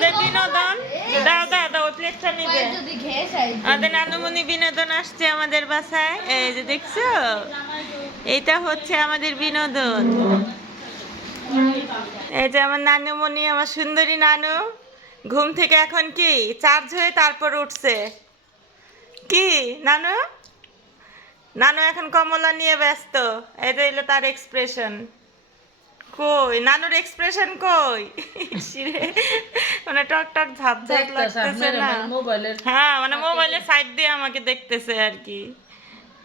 আমাদের বিনোদন? দাও দাও দাও ওই প্লেটটা নিবে। আমাদের নানুমণি বিনোদন আসছে আমাদের বাসায়। এই যে দেখছ? এটা হচ্ছে আমাদের বিনোদন। এই যে আমার নানুমণি আমার সুন্দরী নানু। ঘুম থেকে এখন কি? চার্জ হয়ে তারপর উঠছে। কি নানু? নানু এখন কমলা নিয়ে ব্যস্ত। এটা হলো তার এক্সপ্রেশন কই? নানুর এক্সপ্রেশন কই? মানে টক টক ঝাপ ঝাপ লাগতেছে না। হ্যাঁ মানে মোবাইলে সাইড দিয়ে আমাকে দেখতেছে আর কি।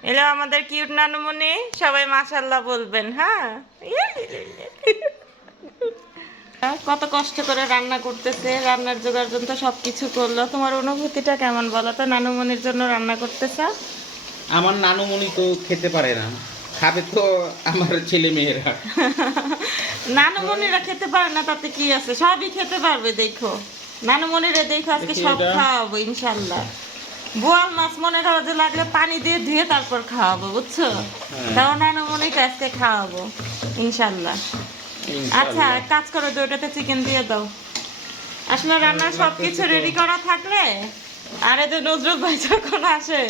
এলো আমাদের কিউট নানুমণি সবাই মাশাল্লাহ বলবেন হ্যাঁ? কত কষ্ট করে রান্না করতেছে রান্নার জোগাড় জন্য সব কিছু করল। তোমার অনুভূতিটা কেমন বলো তো নানুমনির জন্য রান্না করতেছ? আমার নানুমনি তো খেতে পারে না। খাবে তো আমার ছেলে মেয়েরা নানুমণিরা খেতে পারে না তাতে কি আছে? সবই খেতে পারবে দেখো। নানুমণিরা দেখো আজকে সব খাওয়াবো ইনশাল্লাহ। বোয়াল মাছ মনে রাখো যে লাগলে পানি দিয়ে ধুয়ে তারপর খাওয়াবো বুঝছ? হ্যাঁ। তাও নানুমণিকে আজকে খাওয়াবো ইনশাল্লাহ। আচ্ছা এক কাজ করো যে ওটাতে চিকেন দিয়ে দাও। আসলে রান্নার সব কিছু রেডি করা থাকলে আর এই নজরুল ভাই যখন আসে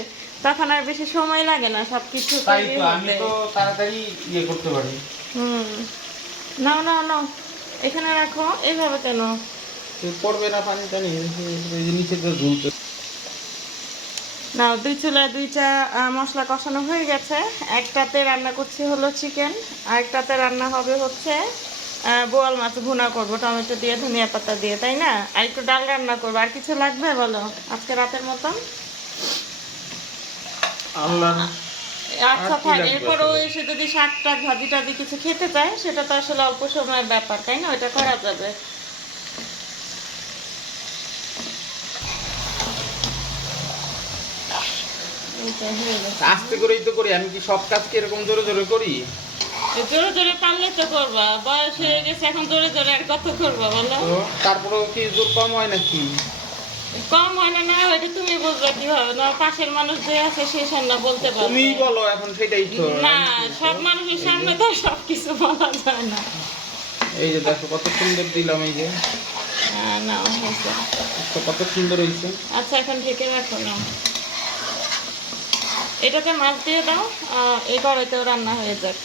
তখন আর বেশি সময় লাগে না সব কিছু তাই তো আমি তো তাড়াতাড়ি ইয়ে করতে পারি। হুম। নাও নাও নাও। এখানে রাখো। এইভাবে কেন? পড়বে না পানি টানি এই নিচে তো ঝুলতে নাও দুই চুলায় দুইটা মশলা কষানো হয়ে গেছে। একটাতে রান্না করছি হলো চিকেন আর একটাতে রান্না হবে হচ্ছে বোয়াল মাছ ভুনা করব টমেটো দিয়ে ধনিয়া পাতা দিয়ে তাই না? আর একটু ডাল রান্না করব। আর কিছু লাগবে বলো আজকে রাতের মতন? আল্লাহ। আচ্ছা থাক এরপরও এসে যদি শাক টাক ভাজি টাজি কিছু খেতে চায় সেটা তো আসলে অল্প সময়ের ব্যাপার তাই না? ওইটা করা যাবে। আস্তে করেই তো করি আমি কি সব কাজ কি এরকম জোরে জোরে করি? জোরে জোরে পারলে তো করবা বয়স হয়ে গেছে এখন জোরে জোরে আর কত করবা বলো? তারপরেও কি জোর কম হয় নাকি? কম হয় না না তুমি বুঝবে কীভাবে না পাশের মানুষ যে আছে সে সামনে বলতে পারবে। তুমি বলো এখন সেটাই তো। না সব মানুষের সামনে তো সব কিছু বলা যায় না। এই যে দেখো কত সুন্দর দিলাম এই যে। না হয়েছে। কত সুন্দর হয়েছে। আচ্ছা এখন ঢেকে রাখো না। এটাতে মাছ দিয়ে দাও এই কড়াইতেও রান্না হয়ে যাক।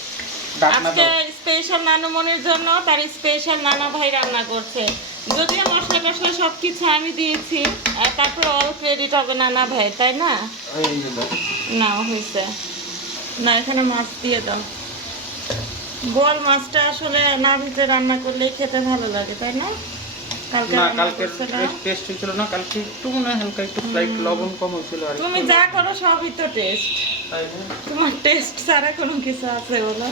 আজকে স্পেশাল নানুমনির জন্য তার স্পেশাল নানা ভাই রান্না করছে। যদিও মশলা টশলা সব কিছু আমি দিয়েছি আর তারপর অল ক্রেডিট হবে নানা ভাই তাই না? না হয়েছে। না এখানে মাছ দিয়ে দাও। বোয়াল মাছটা আসলে না ভিতরে রান্না করলেই খেতে ভালো লাগে তাই না? না না? না তুমি যা করো সবই তো টেস্ট। তোমার টেস্ট ছাড়া কোনো কিছু আছে বলো?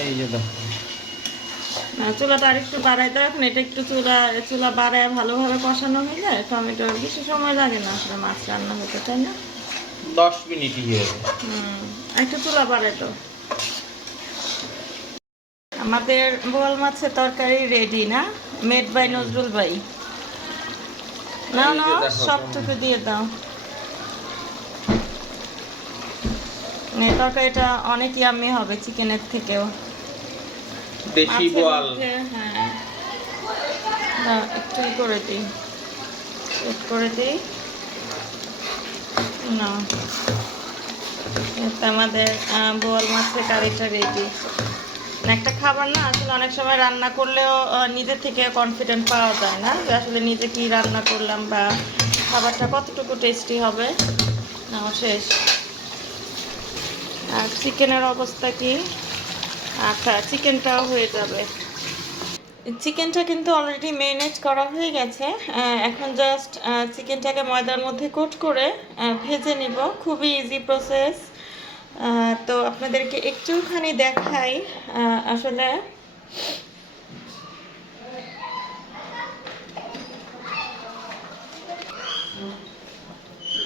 এই যে না চুলাটা আর একটু বাড়াই দাও। এখন এটা একটু চুলা চুলা বাড়ায় ভালোভাবে কষানো হয়ে যায় টমেটো বেশি সময় লাগে না আসলে মাছ রান্না হতে তাই না? দশ মিনিট ইয়ে। হুম একটু চুলা বাড়াই তো আমাদের বোয়াল মাছের তরকারি রেডি না? মেড বাই নজরুল ভাই। না না সবটুকু দিয়ে দাও। তরকারিটা অনেক ইয়াম্মি হবে চিকেনের থেকেও। দেশি বোয়াল হ্যাঁ। না একটু করে দিই। চেক করে দিই। না। আমাদের বোয়াল মাছের কারিটা রেডি একটা খাবার না আসলে অনেক সময় রান্না করলেও নিজের থেকে কনফিডেন্ট পাওয়া যায় না যে আসলে নিজে কি রান্না করলাম বা খাবারটা কতটুকু টেস্টি হবে। না শেষ। আর চিকেনের অবস্থা কি? আচ্ছা চিকেনটাও হয়ে যাবে। চিকেনটা কিন্তু অলরেডি মেরিনেট করা হয়ে গেছে। এখন জাস্ট চিকেনটাকে ময়দার মধ্যে কোট করে ভেজে নিব। খুবই ইজি প্রসেস তো আপনাদেরকে একটুখানি দেখাই আসলে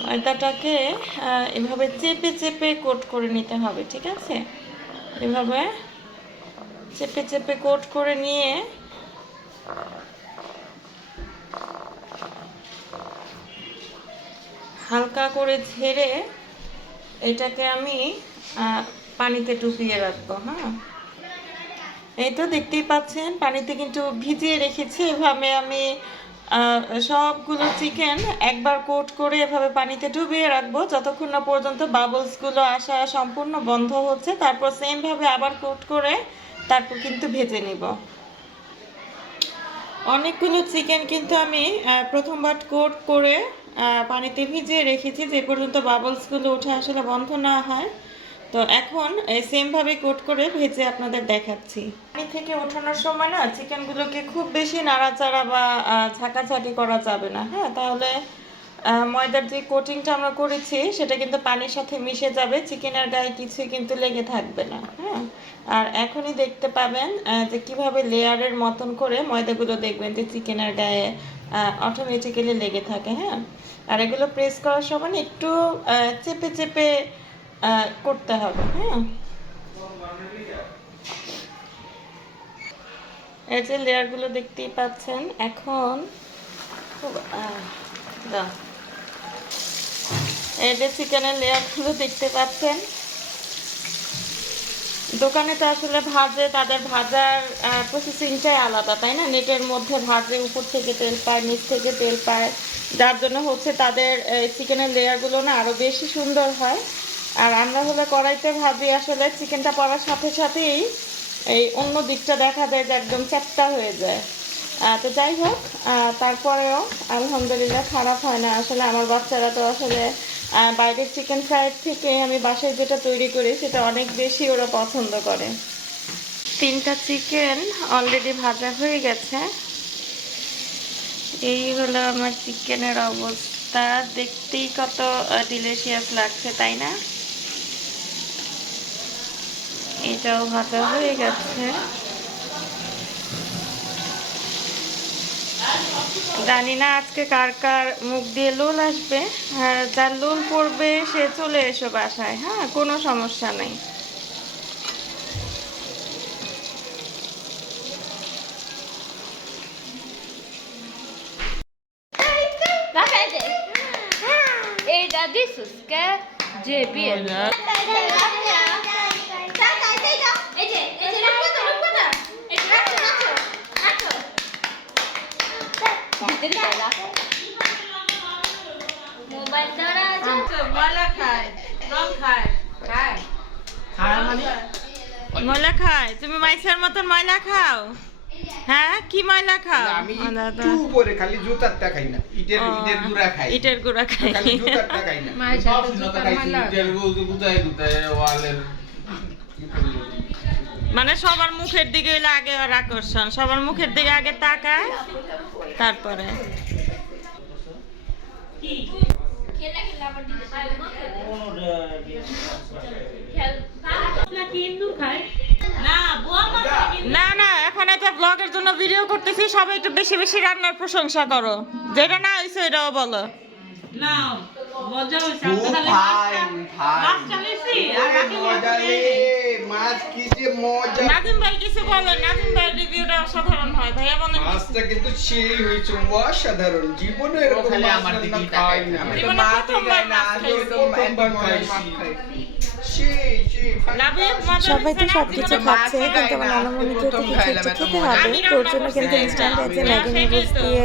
ময়দাটাকে এভাবে চেপে চেপে কোট করে নিতে হবে, ঠিক আছে? এভাবে চেপে চেপে কোট করে নিয়ে হালকা করে ঝেড়ে এটাকে আমি পানিতে ডুবিয়ে রাখব হ্যাঁ? এই তো দেখতেই পাচ্ছেন, পানিতে কিন্তু ভিজিয়ে রেখেছি। এভাবে আমি সবগুলো চিকেন একবার কোট করে এভাবে পানিতে ডুবিয়ে রাখব। যতক্ষণ না পর্যন্ত বাবলসগুলো আসা সম্পূর্ণ বন্ধ হচ্ছে, তারপর সেমভাবে আবার কোট করে তারপর কিন্তু ভেজে নিব। অনেকগুলো চিকেন কিন্তু আমি প্রথমবার কোট করে পানিতে ভিজিয়ে রেখেছি, যে পর্যন্ত বাবলসগুলো উঠে আসলে বন্ধ না হয়। তো এখন সেমভাবে কোট করে ভেজে আপনাদের দেখাচ্ছি। পানি থেকে ওঠানোর সময় না চিকেনগুলোকে খুব বেশি নাড়াচাড়া বা ঝাঁকাঝাঁকি করা যাবে না হ্যাঁ? তাহলে ময়দার যে কোটিংটা আমরা করেছি, সেটা কিন্তু পানির সাথে মিশে যাবে চিকেনের গায়ে কিছুই কিন্তু লেগে থাকবে না হ্যাঁ? আর এখনই দেখতে পাবেন যে কীভাবে লেয়ারের মতন করে ময়দাগুলো দেখবেন যে চিকেনের গায়ে অটোমেটিক্যালি লেগে থাকে হ্যাঁ? আর এগুলো প্রেস করার সময় একটু চেপে চেপে করতে হবে হ্যাঁ? এই যে লেয়ারগুলো দেখতেই পাচ্ছেন, এখন, খুব দাও। যে চিকেনের লেয়ারগুলো দেখতে পাচ্ছেন। দোকানে তো আসলে ভাজে, তাদের ভাজার প্রসেসিংটাই আলাদা, তাই না? নেটের মধ্যে ভাজে, উপর থেকে তেল পায়, নিচ থেকে তেল পায়। যার জন্য হচ্ছে তাদের চিকেনের লেয়ারগুলো না আরও বেশি সুন্দর হয়। আর আমরা হলে কড়াইতে ভাজি, আসলে চিকেনটা পড়ার সাথে সাথেই এই অন্য দিকটা দেখা যায় যে একদম চ্যাপ্টা হয়ে যায়। তো যাই হোক তারপরেও আলহামদুলিল্লাহ খারাপ হয় না। আসলে আমার বাচ্চারা তো আসলে বাইরের চিকেন ফ্রাইড থেকে আমি বাসায় যেটা তৈরি করি, সেটা অনেক বেশি ওরা পছন্দ করে। তিনটা চিকেন অলরেডি ভাজা হয়ে গেছে। এই হলো আমার চিকেনের অবস্থা। দেখতেই কত ডিলিশিয়াস লাগছে, তাই না? এটাও ভাজা হয়ে গেছে। জানি না আজকে কার কার মুখ দিয়ে লোল আসবে। আর যার লোল পড়বে সে চলে এসো বাসায় হ্যাঁ? কোনো সমস্যা নেই। এইটা দিছিস কে মোবাইল ময়লা খায়। রং খায় খায় ময়লা খায় তুমি মাইসের মতন ময়লা খাও? হ্যাঁ কি ময়লা খাও? আমি একটু উপরে খালি জুতারটা খাই না ইটের ইটের গুড়া খাই। ইটের গুঁড়া খাই। খালি জুতারটা খাই না। সব শুনতে খাইছি তেল গুদায় গুদায় ওয়ালের মানে সবার মুখের দিকে হইল আগে ওর আকর্ষণ সবার মুখের দিকে আগে তাকায় তারপরে। না? না এখন একটা ব্লগের জন্য ভিডিও করতেছি সবাই একটু বেশি বেশি রান্নার প্রশংসা করো। যেটা না হয়েছে এটাও বলো। খুব জীবনে এরকম আমার রান্না খাই না। প্রথমবার মাছ সবাই তো? সবকিছু জীবনে খাচ্ছে কিন্তু আমার নানামণিকে তো কিছু খাইলাম, খেতে হবে। আমি তোর জন্য কিন্তু ইনস্ট্যান্ট হ্যাঁ, আছে হ্যাঁ, ম্যাগি নুডলস দিয়ে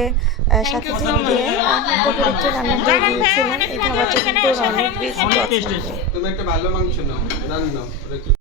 সাথে চিনি দিয়ে much. একটু রান্না করে দিয়েছিলাম এই খাবারটা কিন্তু অনেক বেশি তুমি একটা ভালো মাংস নাও নাও